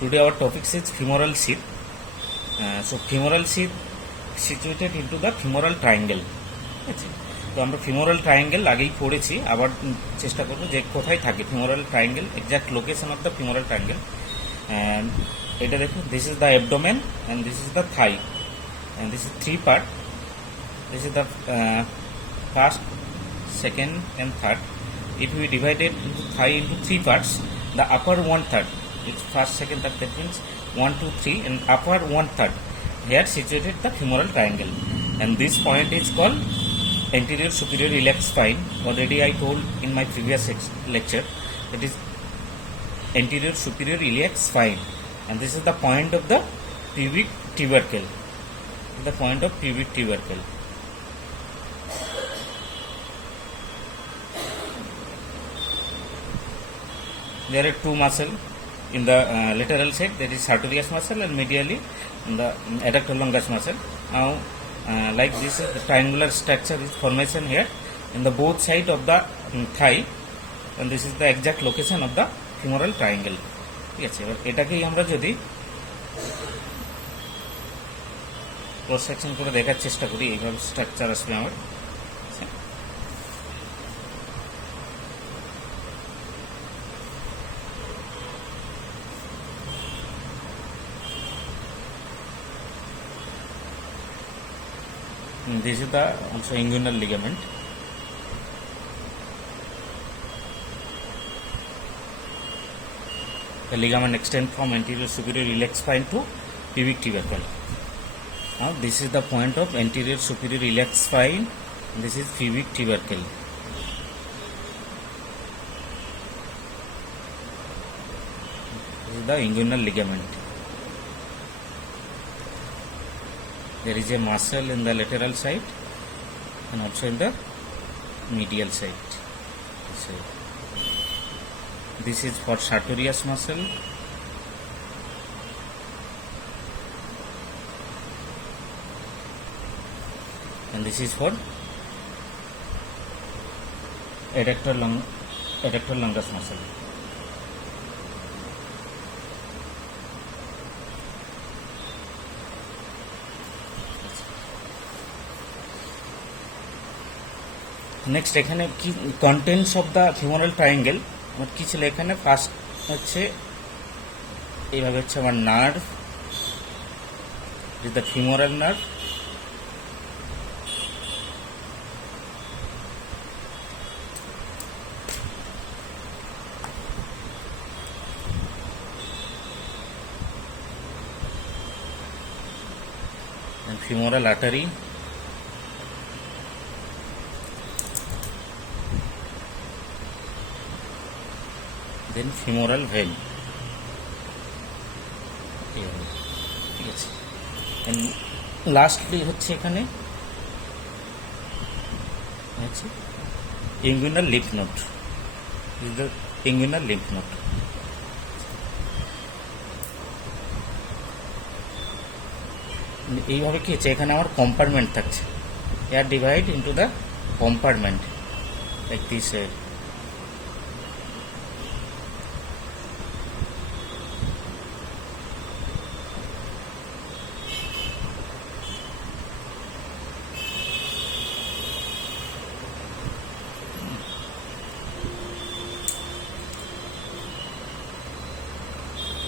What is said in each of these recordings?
Today our topic is femoral sheath. So femoral sheath situated into the femoral triangle. তো আমরা femoral triangle আগেই পড়েছি, আবার চেষ্টা করবো যে কোথায় থাকে femoral triangle, exact location of the femoral triangle. And এটা দেখুন, this is the abdomen and this is the Thai, and this is three part. This is the first, second and third. If we divide it into thigh into three parts, the upper one third, it's first, second, third, that means 1, 2, 3, and upper one third. Here situated the femoral triangle, and this point is called anterior superior iliac spine. Already I told in my previous lecture, that is anterior superior iliac spine, and this is the point of the pubic tubercle. The point of pubic tubercle. There are two muscles in the lateral side, that is sartorius muscle, and medially in the adductor longus muscle. Now like this the triangular structure is formation here in the both side of the thigh, and this is the exact location of the femoral triangle. ঠিক আছে, এবার এটাকেই আমরা যদি cross section করে দেখার চেষ্টা করি, এইভাবে স্ট্রাকচার আসবে আমার। This is the also inguinal ligament. The ligament extends from anterior superior iliac spine to pubic tubercle. Now this is the point of anterior superior iliac spine. This is pubic tubercle. This is the inguinal ligament. There is a muscle in the lateral side and also in the medial side. So this is for sartorius muscle, and this is for adductor longus muscle. Next এখানে কি contents of the femoral triangle আমার কী ছিল, এখানে first হচ্ছে এইভাবে হচ্ছে আমার nerve, is the femoral nerve, and femoral artery, then femoral vein. ঠিক আছে, and lastly হচ্ছে এখানে হচ্ছে inguinal lymph node. This is the inguinal lymph node. এইভাবে কি হচ্ছে, এখানে আমার কম্পার্টমেন্ট থাকছে, air divide into the compartment like this.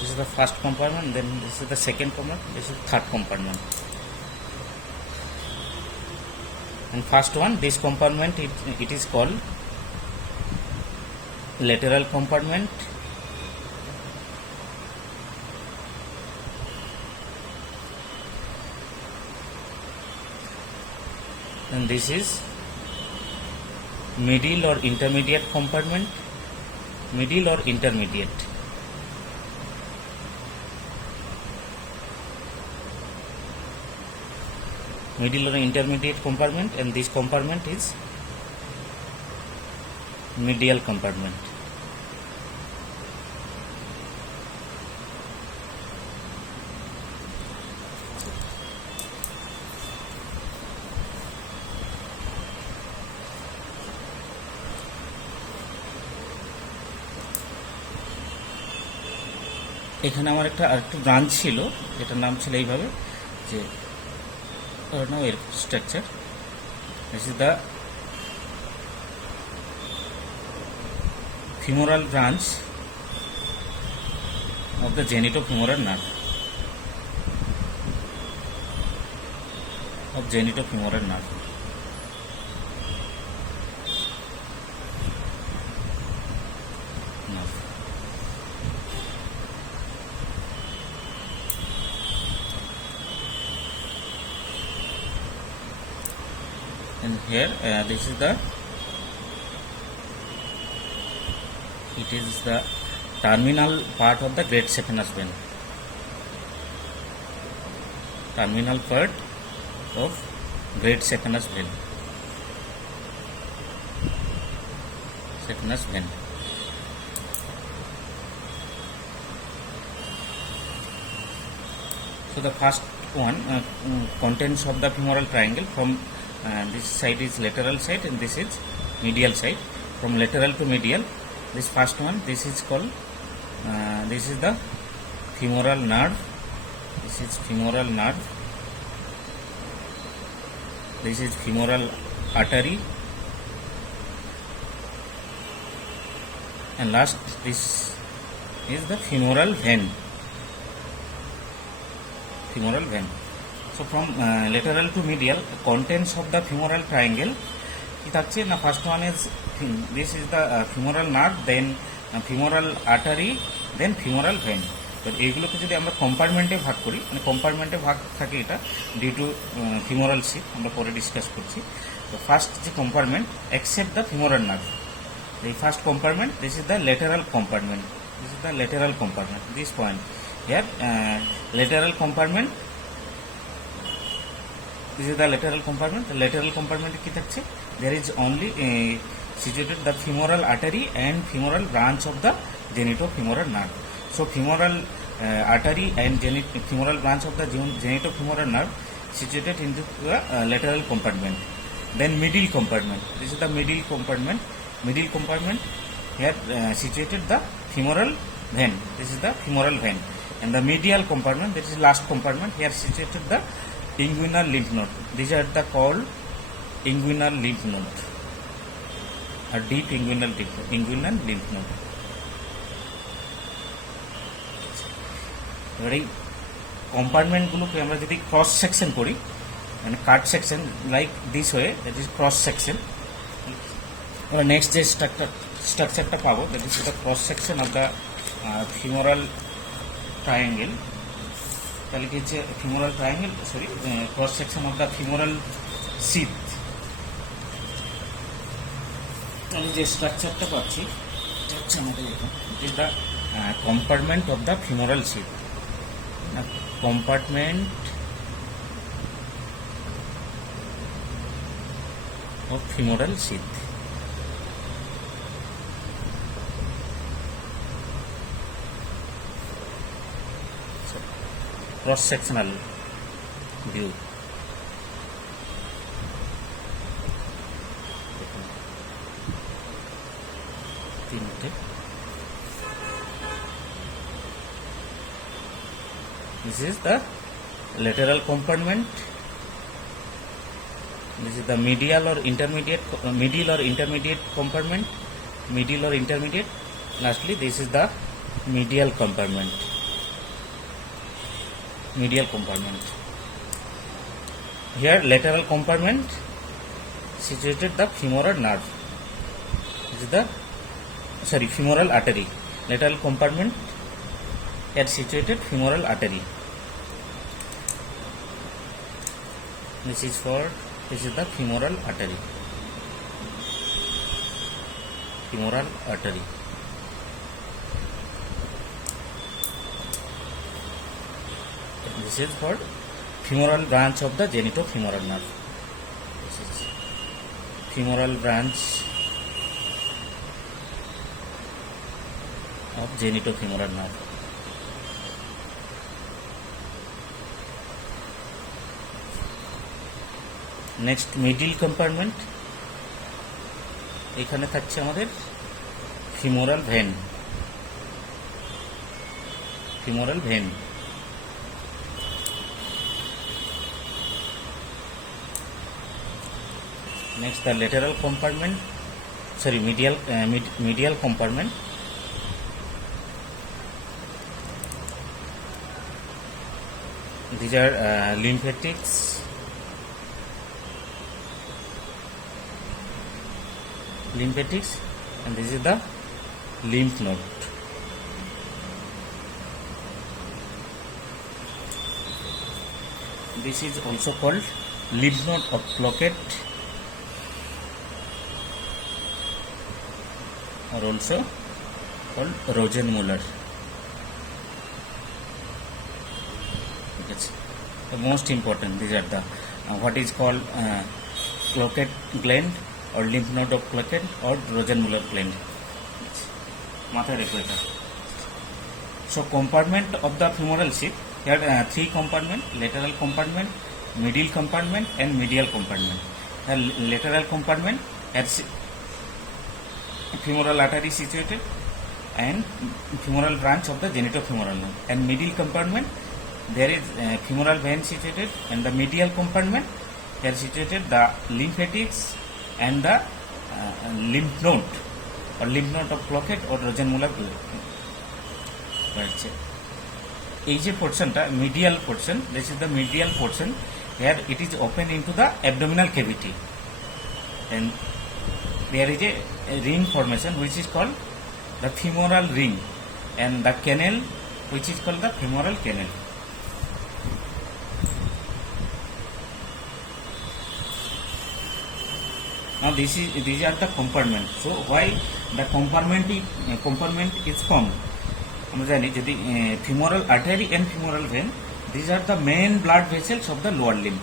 This is the first compartment, then this is the second compartment, this is third compartment. And first one, this compartment, it is called lateral compartment. And this is middle or intermediate compartment, middle or intermediate. Middle or intermediate compartment, and this compartment is medial compartment. এখানে আমার আরেকটা branch ছিল, এটার নাম ছিল এইভাবে যে নাও এর structure. This is the femoral branch of the genitofemoral nerve nerve. And here this is the it is the terminal part of the great saphenous vein. Terminal part of great saphenous vein. Saphenous vein. So the first one contents of the femoral triangle. From this side is lateral side and this is medial side. From lateral to medial, this first one, this is called this is the femoral nerve. This is femoral nerve. This is femoral artery, and last this is the femoral vein. Femoral vein. So from lateral to medial, contents of the femoral triangle কি থাকছে না, first one is this is the femoral nerve, then femoral artery, then femoral vein. তো এইগুলোকে যদি আমরা কম্পার্টমেন্টে ভাগ করি, মানে কম্পার্টমেন্টে ভাগ থাকে এটা ডিউ টু ফিমোরাল সিট, আমরা পরে ডিসকাস করছি। তো ফার্স্ট যে compartment except the femoral nerve, এই first compartment this is the lateral compartment, this is the lateral compartment, this point here lateral compartment, this is the lateral compartment. The lateral compartment কি থাকছে, there is only situated the femoral artery and femoral branch of the genitofemoral nerve. So femoral artery and femoral branch of the genitofemoral nerve situated into the lateral compartment. Then middle compartment, this is the middle compartment. Middle compartment here situated the femoral vein, this is the femoral vein. And the medial compartment, that is last compartment, here situated the inguinal lymph node. These are the called inguinal lymph node, a deep inguinal lymph node. এবার এই কম্পার্টমেন্টগুলোকে আমরা যদি cross section করি, মানে cut section like this way, that is cross section. এবার next যে স্ট্রাকচারটা পাবো, that is the cross section of the femoral triangle. তাহলে কি হচ্ছে femoral triangle, sorry cross section of the femoral sheath. তাহলে যে স্ট্রাকচারটা পাচ্ছি হচ্ছে আমাদের এটা, it is the compartment of the femoral sheath, compartment of femoral sheath. cross sectional view, this is the lateral compartment, this is the medial or intermediate compartment, middle or intermediate, lastly this is the medial compartment. Here lateral compartment situated the femoral nerve, this is the femoral artery. Lateral compartment here situated femoral artery. This is the femoral artery. This is for femoral branch of the genitofemoral nerve. This is femoral branch of genitofemoral nerve. Next middle compartment, এখানে থাকছে আমাদের femoral vein. femoral vein. Next, the lateral compartment, medial compartment. These are lymphatics, and this is the lymph node. This is also called lymph node of Ploquet, or also called Rosenmuller. The most important, these are the what is called Ploquet gland or lymph node of Ploquet or Rosenmuller gland. So compartment of the femoral sheath, here three compartment: lateral compartment, middle compartment, and medial compartment. The lateral compartment has femoral artery situated and femoral branch of the genitofemoral nerve, and middle compartment there is femoral vein situated, and the medial compartment here situated the lymphatics and the lymph node of Ploquet or Rosenmuller. এই যে পোর্শনটা medial portion, this is the medial portion, here it is open into the abdominal cavity, and there is a ring formation which is called the femoral ring, and the canal which is called the femoral canal. Now these are the compartments. So why the compartment is formed? আমরা জানি যদি femoral artery and femoral vein, these are the main blood vessels of the lower limb.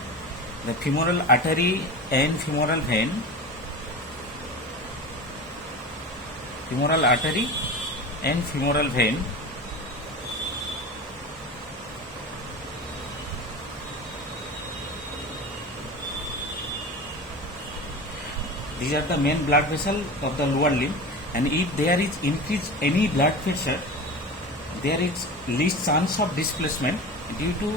The femoral artery and femoral vein, these are the main blood vessel of the lower limb, and if there is increased any blood pressure, there is least chance of displacement due to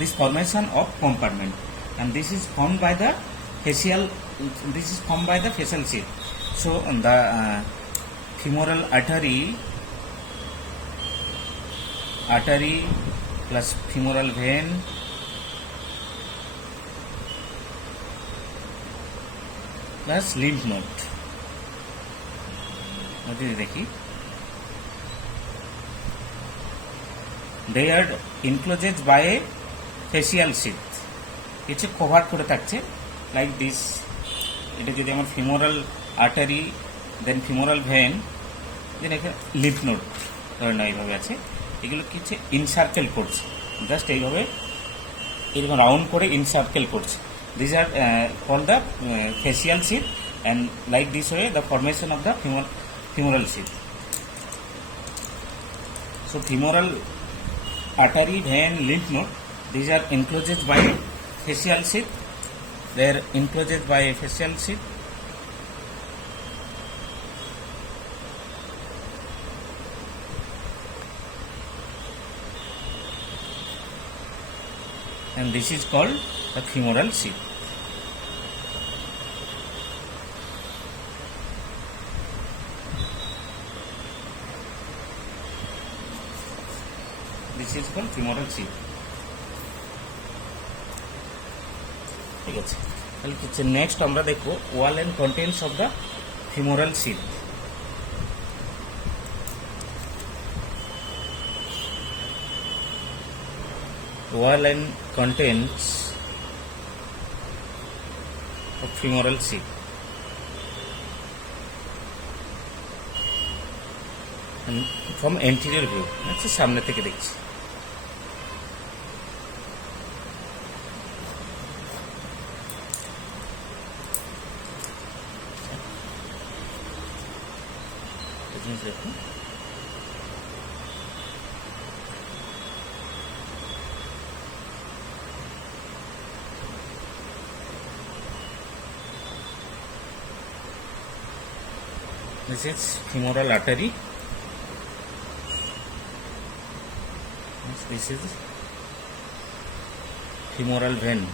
this formation of compartment, and this is formed by the facial sheath. So the femoral artery plus femoral vein plus lymph node. দেখি, they are enclosed by a facial sheath. কিছু cover করে থাকছে like this. এটা যদি আমার femoral artery, then femoral when, দেন এখানে lymph node ধরে না এইভাবে আছে, এগুলো কিছু ইনসার্কেল করছে, জাস্ট এইভাবে এরকম রাউন্ড করে ইনসার্কেল করছে। This are called the fascial sheath, and like this way the formation of the femoral sheath. So femoral artery, vein, lymph node, these are enclosed by a facial sheath. They are enclosed by a facial sheath. And this is called the femoral sheath. This is called femoral sheath. ঠিক আছে, তাহলে কিছু next আমরা দেখব wall and contents of the femoral sheath. Wall and contents of femoral sheath. And from anterior view, আচ্ছা সামনে থেকে দেখছি। দেখুন, this is femoral artery, This is femoral vein.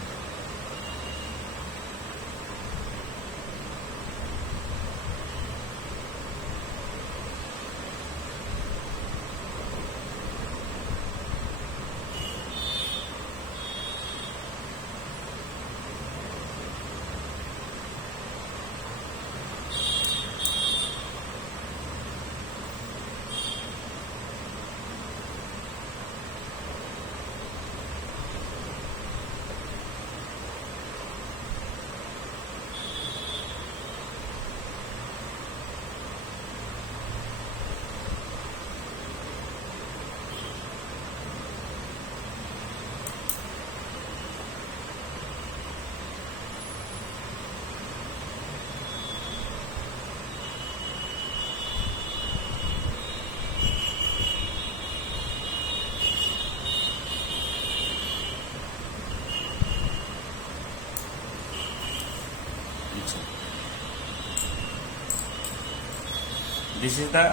This is the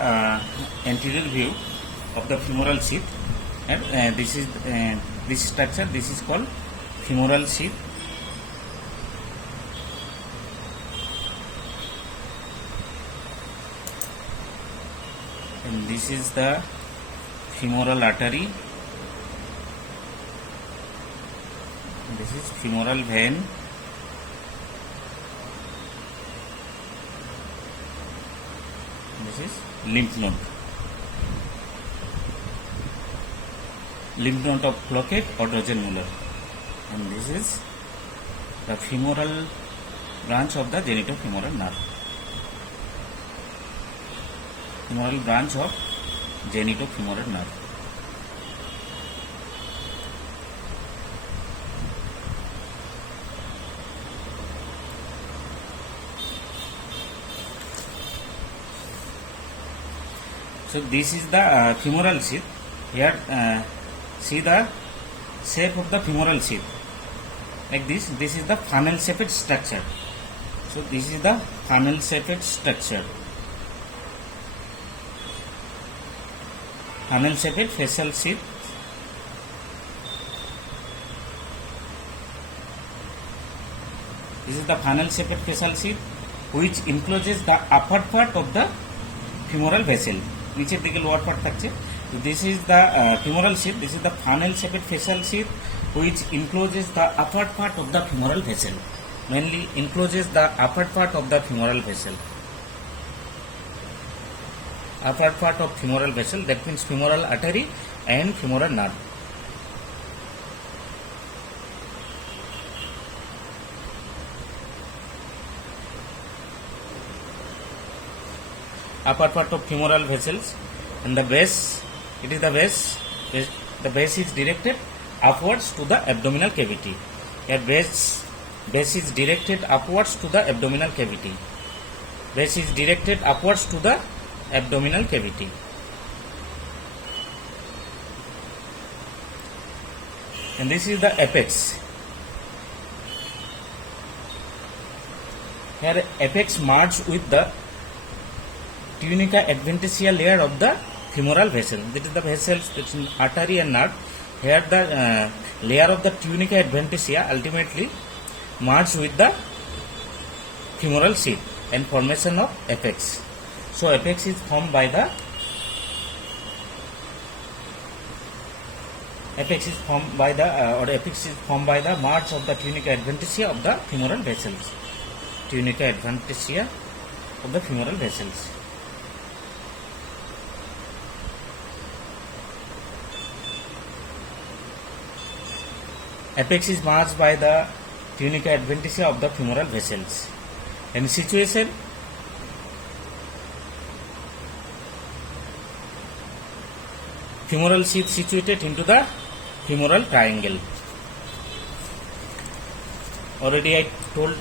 anterior view of the femoral sheath, and this is this structure. This is called femoral sheath. And this is the femoral artery. This is femoral vein. This is lymph node of Ploquet or Rosenmuller, and this is the femoral branch of the genitofemoral nerve. Femoral branch of genitofemoral nerve. So this is the femoral sheath. Here see the shape of the femoral sheath like this. This is the funnel shaped structure. So this is the funnel shaped structure. Funnel shaped facial sheath. This is the funnel shaped facial sheath which encloses the upper part of the femoral vessel. নিচের দিকে lower part থাকছে। So this is the femoral sheath. This is the funnel shaped facial sheath which encloses the upper part of the femoral vessel. Mainly encloses the upper part of the femoral vessel. Upper part of femoral vessel, that means femoral artery and femoral nerve. Upper part of femoral vessels, and the base, it is the base. The base is directed upwards to the abdominal cavity. Here base is directed upwards to the abdominal cavity. Base is directed upwards to the abdominal cavity. And this is the apex. Here apex merge with the tunica adventitia layer of the femoral vessel. That is the vessels between artery and nerve. Here the layer of the tunica adventitia ultimately merge with the femoral sheath and formation of apex. So apex is formed by the merge of the tunica adventitia of the femoral vessels. Tunica adventitia of the femoral vessels. Apex is merged by the tunica adventitia of the femoral vessels. And situation, femoral sheath situated into the femoral triangle. Already I told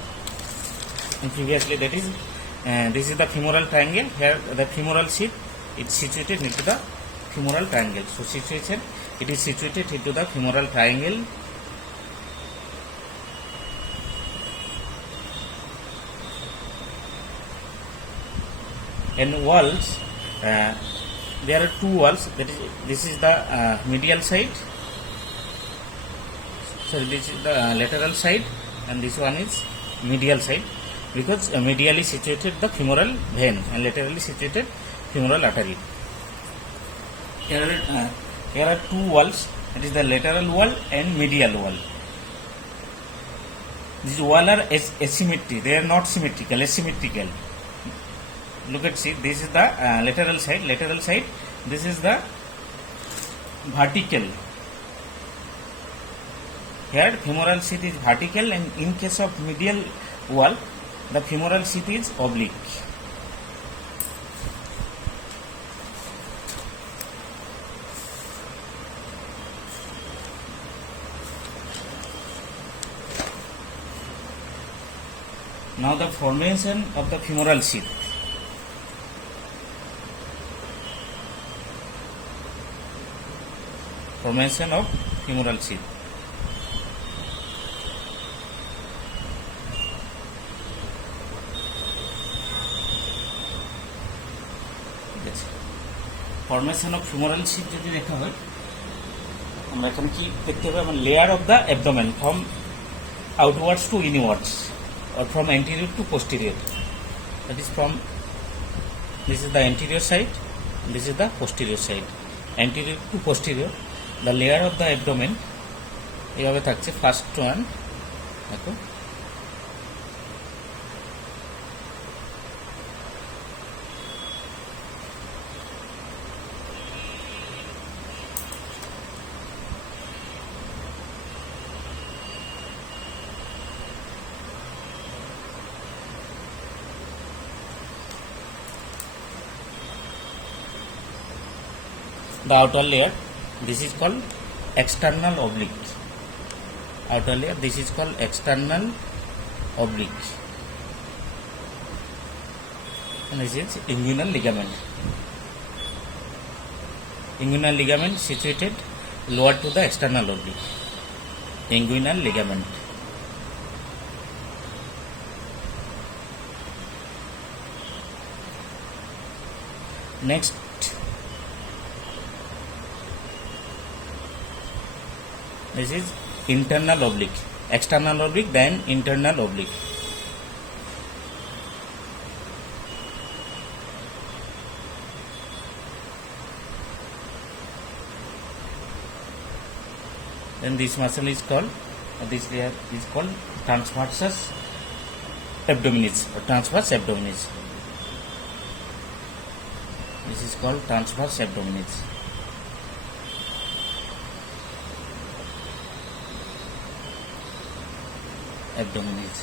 previously, that is this is the femoral triangle. Here the femoral sheath is situated into the femoral triangle. So situation, it is situated into the femoral triangle. And walls, there are two walls. That is, this is the medial side. So this is the lateral side, and this one is medial side, because medially situated the femoral vein and laterally situated femoral artery. Here are two walls. It is the lateral wall and medial wall. These walls are asymmetric. They are not symmetrical. Asymmetrical. Look at, see, this is the lateral side. Lateral side. This is the vertical. Here femoral sheath is vertical, and in case of medial wall, the femoral sheath is oblique. Now the formation of the femoral sheath. Formation of femoral sheath. Formation of femoral sheath যদি দেখা হয়, আমরা এখানে কি দেখতে পাবো? Layer of the abdomen from outwards to inwards, or from anterior to posterior. That is from, this is the anterior side, this is the posterior side. Anterior to posterior, the layer of the abdomen এইভাবে থাকছে. First one দেখো, the outer layer, this is called external oblique. Outer layer, this is called external oblique, and this is inguinal ligament. Inguinal ligament situated lower to the external oblique. Inguinal ligament. Next, this is internal oblique. External oblique, then internal oblique. Then this muscle is called, this layer is called transversus abdominis or transverse abdominis. This is called transverse abdominis. Abdominis.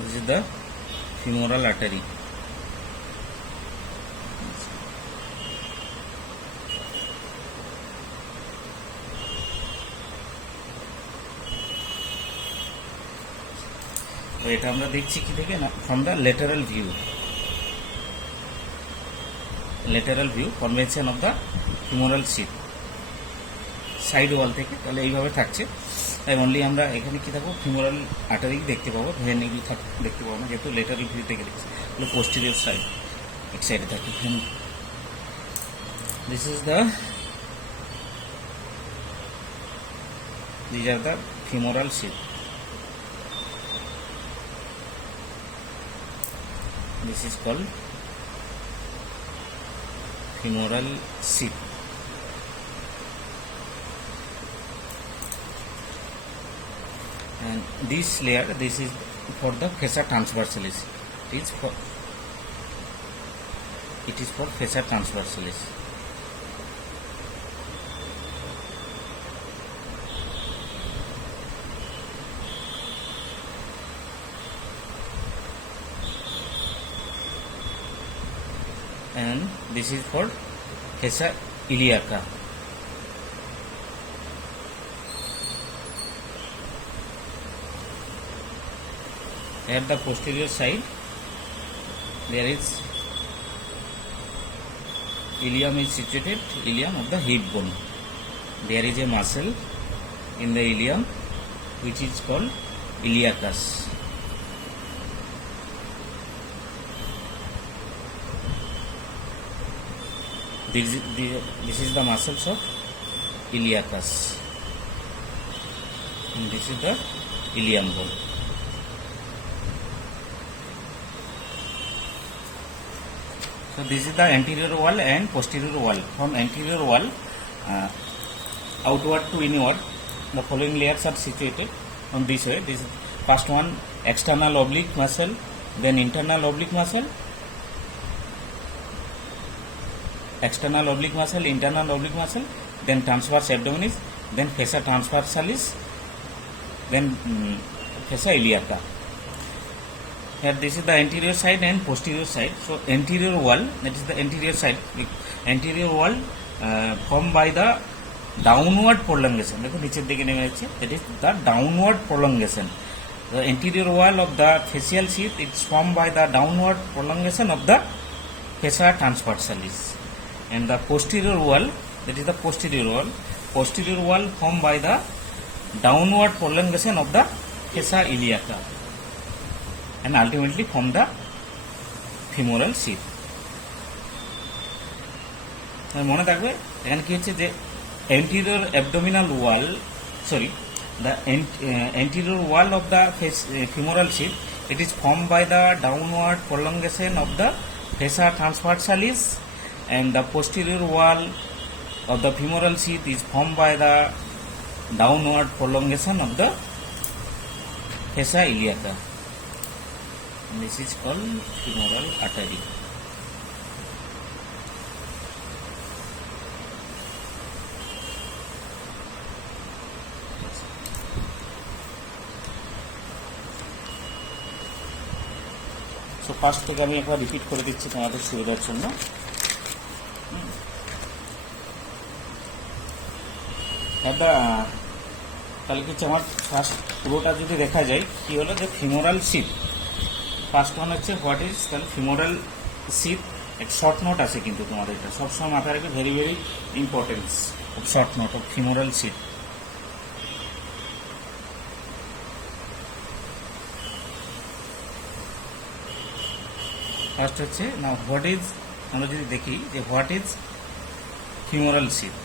This is the femoral artery. তো এটা আমরা দেখছি কি থেকে না, from the lateral view. Lateral view, formation of the femoral sheath side wall থেকে. তাহলে এইভাবে থাকছে. তাই অনলি আমরা এখানে কি থাকবো, ফিমোরাল আর্টারি দেখতে পাবো, ভেন এগুলি দেখতে পাবো না, যেহেতু লেটারাল ভিউ থেকে দেখছি. তাহলে পোস্টেরিয়র সাইড, এক সাইডে থাকে. This is the, these are the femoral sheath. This is called femoral sheath. And this layer, this is for the fascia transversalis. It is for fascia transversalis. And this is for fascia iliaca. At the posterior side, there is ilium is situated, ilium of the hip bone. There is a muscle in the ilium which is called iliacus. This is the muscles of iliacus, and this is the ilium bone. So this is the anterior wall and posterior wall. From anterior wall outward to inward, the following layers are situated on this way. This is first one, external oblique muscle, then internal oblique muscle, external oblique muscle, internal oblique muscle, then transverse abdominis, then fossa transversalis, then fossa iliaca. Here this is the anterior side and posterior side. So anterior wall, that is the anterior side. Anterior wall formed by the downward prolongation. देखो नीचे दिखे नहीं है, that is the downward prolongation. The anterior wall of the facial sheath is formed by the downward prolongation of the fossa transversalis. And the posterior wall, that is the posterior wall formed by the downward prolongation of the fossa iliaca, and ultimately from the femoral sheath. মনে থাকবে এখানে কি হচ্ছে যে anterior abdominal wall, the anterior wall of the femoral sheath, it is formed by the downward prolongation of the fossa transversalis, and the posterior wall of the femoral sheath is formed by the downward prolongation of the fossa iliaca. And this is called femoral artery. So first থেকে আমি একবার repeat করে দিচ্ছি তোমাদের সুবিধার জন্য। তাহলে কিছু আমার ফার্স্ট পুরোটা যদি দেখা যায় কি হলো যে ফিমোরাল শিথ, ফার্স্ট ওয়ান হচ্ছে হোয়াট ইজ, তাহলে ফিমোরাল শিথ এক শর্ট নোট আছে কিন্তু তোমাদের এটা সবসময় মাথায় রাখবে, very very importance of short note of femoral sheath. First হচ্ছে না হোয়াট ইজ, আমরা যদি দেখি যে what is femoral sheath.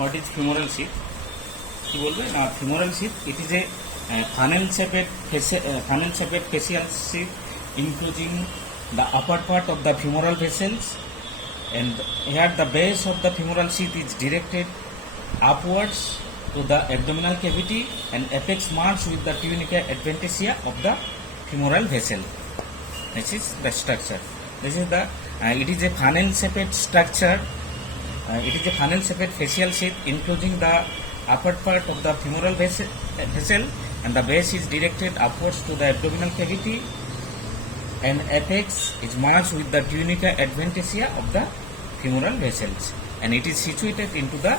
What is femoral sheath? কি বলবে না femoral sheath, it is a funnel shaped facial sheath including the upper part of the femoral vessels, and here the base of the femoral sheath is directed upwards to the abdominal cavity and apex merges with the tunica adventitia of the femoral vessel. This is the structure. This is the it is a funnel shaped structure. It is a funnel shaped facial sheath including the upper part of the femoral vessel, and the base is directed upwards to the abdominal cavity, and apex is merged with the tunica adventitia of the femoral vessels, and it is situated into the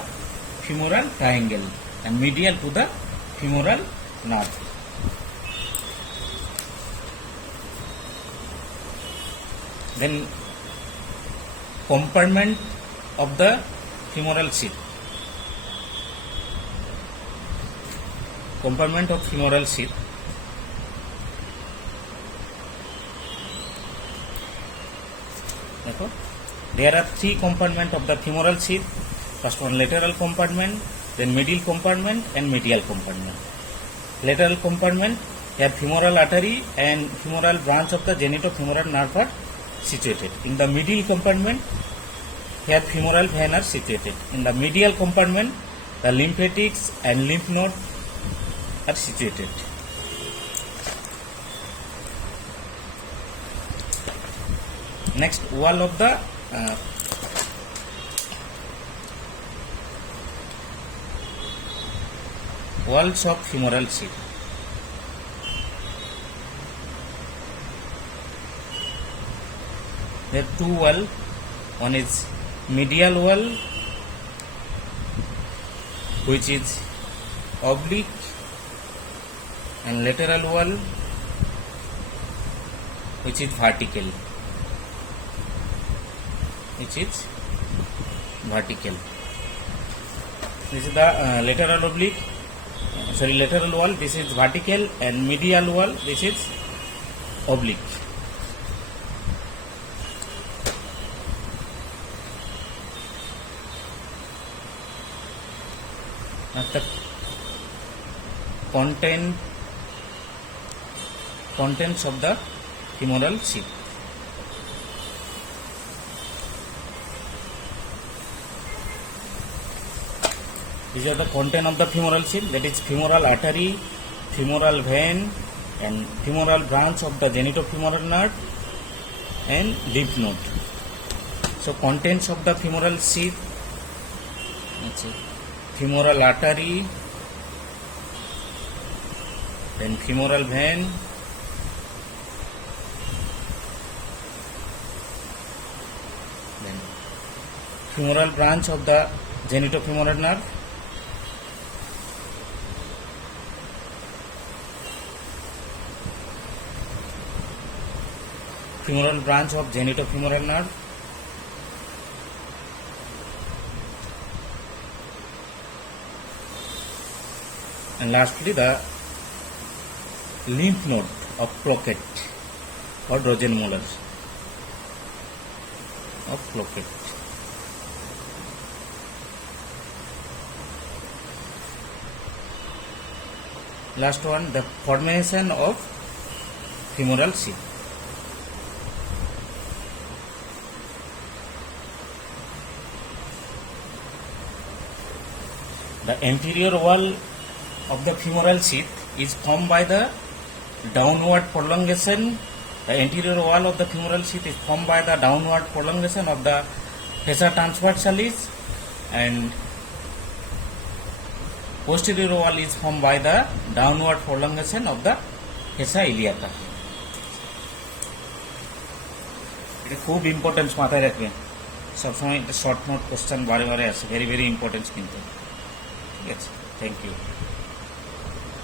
femoral triangle and medial to the femoral nerve. Then compartment of the femoral sheath. Compartment of femoral sheath. There are three compartments of the femoral sheath. First one, lateral compartment, then medial compartment and medial compartment. Lateral compartment, here femoral artery and femoral branch of the genitofemoral nerve are situated. In the medial compartment, here femoral vein are situated. In the medial compartment, the lymphatics and lymph node are situated. Next, wall of the walls of femoral sheath. There are two walls. One is medial wall which is oblique, and lateral wall which is vertical. This is the lateral wall, this is vertical, and medial wall, this is oblique. Now the contents of the femoral sheath. These are the content of the femoral sheath, that is femoral artery, femoral vein, and femoral branch of the genitofemoral nerve and lymph node. So contents of the femoral sheath, femoral artery, then femoral vein, then femoral branch of the genitofemoral nerve, femoral branch of genitofemoral nerve, and lastly the lymph node of Ploquet or Rosenmuller of Ploquet. Last one, the formation of femoral sheath. The anterior wall of the femoral sheath is formed by the downward prolongation. The anterior wall of the femoral sheath is formed by the downward prolongation of the fossa transversalis, and posterior wall is formed by the downward prolongation of the fossa iliaca. এটা খুব importance মাথায় রাখবেন সবসময়, এটা short note question বারে বারে আসে, very very importance কিন্তু। ঠিক আছে, থ্যাংক ইউ।